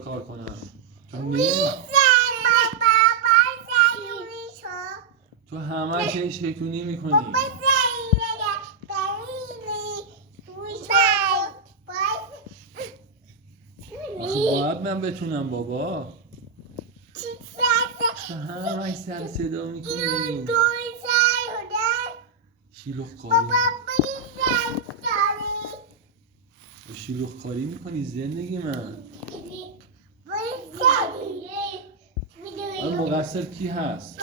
کار کنم. تو همه چه شیطونی میکنی. باید من بتونم بابا. تو همه سر صدا میکنی. شلوغ کاری میکنی زندگی من. مقصر کی هست؟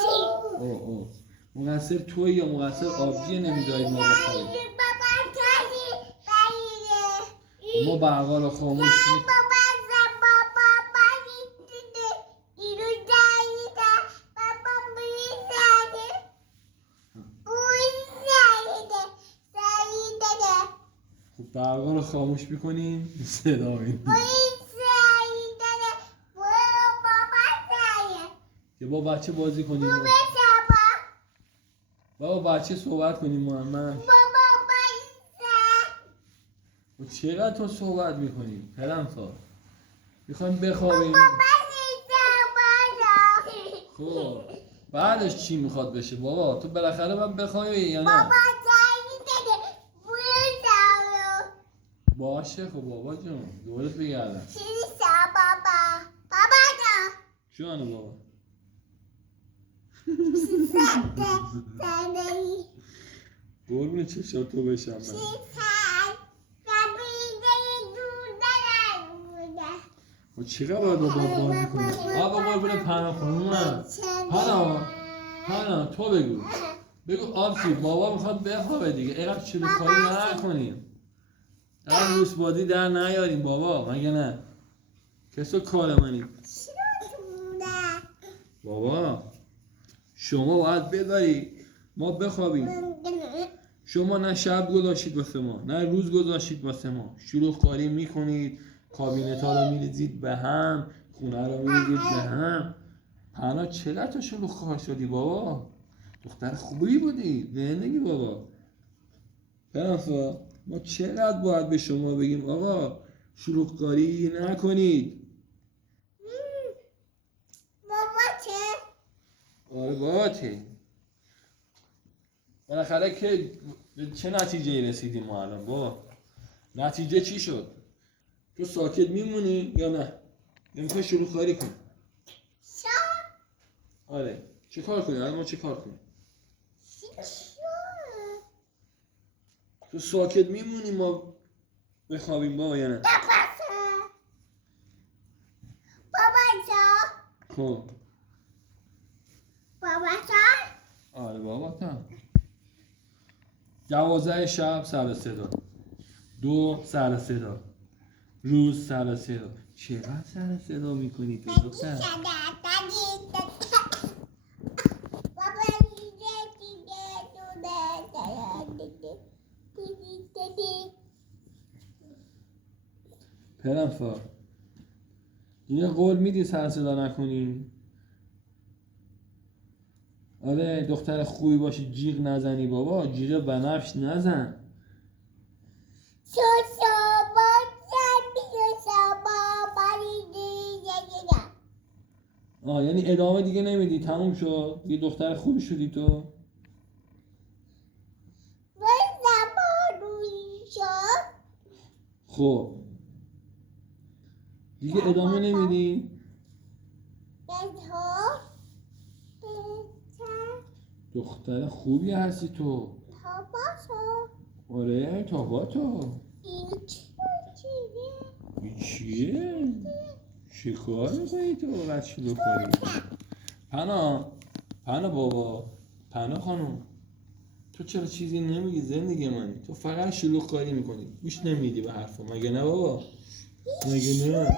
مقصر توی یا مقصر آبجیه نمیدارید ما بخوریم؟ ما برقا رو خاموش برقا رو خاموش میکنیم صدا میدیم که با بچه بازی کنیم با بچه صحبت کنیم. محمد و چقدر تو صحبت میکنیم پرنسا میخوایم بخوابیم. خب بعدش چی میخواد بشه بابا؟ تو بالاخره باید بخوابی یا نه؟ باشه خب بابا جون دورت بگردم. جانو بابا قربون چشات تو بشم من. و چقدر باید با بابا بازی کنیم؟ آقا قربون پناه خانومم. پناه تو بگو آبسی بابا میخواد بخوابه دیگه. اینقدر چلوخایی نکنیم، اینقدر روس بازی در نیاریم بابا، مگه نه؟ کسو کار منی بابا. شما باید بذاری ما بخوابیم. شما نه شب گذاشتید واسه ما نه روز گذاشتید واسه ما. شلوغ کاری میکنید، کابینت ها رو میریزید به هم، خونه رو میریزید به هم. پناه چقدر تو شلوغ کار شدی بابا؟ دختر خوبی بودی زندگی بابا. پناه ما چقدر باید به شما بگیم آقا شلوغ کاری نکنید. آره بابا بالاخره که چه نتیجه رسیدیم ما الان بابا؟ نتیجه چی شد؟ تو ساکت میمونی یا نه؟ یا میخوای شروع کاری کنی؟ آره چه کار کنی؟ الان ما چه کار کنیم؟ تو ساکت میمونی ما بخوابیم بابا یا نه؟ خب آره بابا تا 12 شب سر صدا، 2 سر صدا، روز سر صدا. چقدر سر صدا میکنی تو دختر؟ پرنفا یه قول میدی سر صدا نکنی؟ آره دختر خوبی باشی جیغ نزنی بابا. جیغ بنفش نزن. یعنی ادامه دیگه نمیدی؟ تموم شد یه دختر خوبی شدی تو؟ خب دیگه ادامه نمیدی؟ دختر خوبی هستی تو. آره تاباتو. این چیه؟ چی کار میکنی تو؟ بچه شلوغ کاری. پناه بابا، پناه خانم، تو چرا چیزی نمیگی زندگی منی؟ تو فقط شلوغ کاری میکنی، گوش نمیدی به حرفا، مگه نه بابا؟ مگه نه؟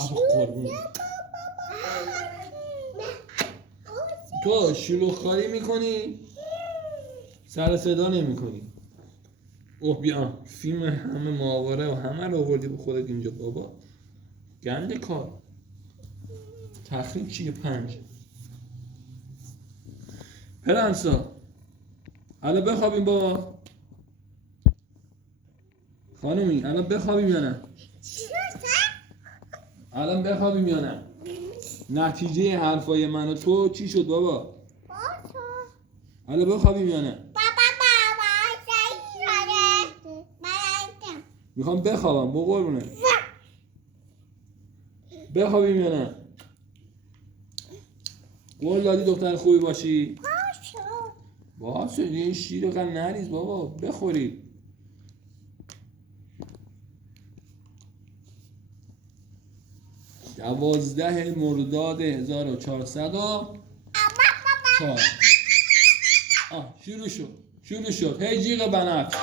ابا قربون تو شلوغ کاری میکنی سر صدا نمیکنی. اوه بیا فیلم همه ماهواره و همه رو آوردی به خودت اینجا بابا. گنده کار. تخریب چیه 5 پرنسا حالا بخوابیم بابا. خانومی الان بخوابیم یا نه؟ الان بخوابیم یا نه؟ نتیجه حرفای من و تو چی شد بابا؟ الان بخوابیم یا نه؟ میخوام بخوابم با قربونه. بخوابیم یا نه؟ قول دادی دختر خوبی باشی؟ باشه این شیر رو نریز بابا بخوری. دوازده مرداد 1404. شروع شد هی جیغ بنفش.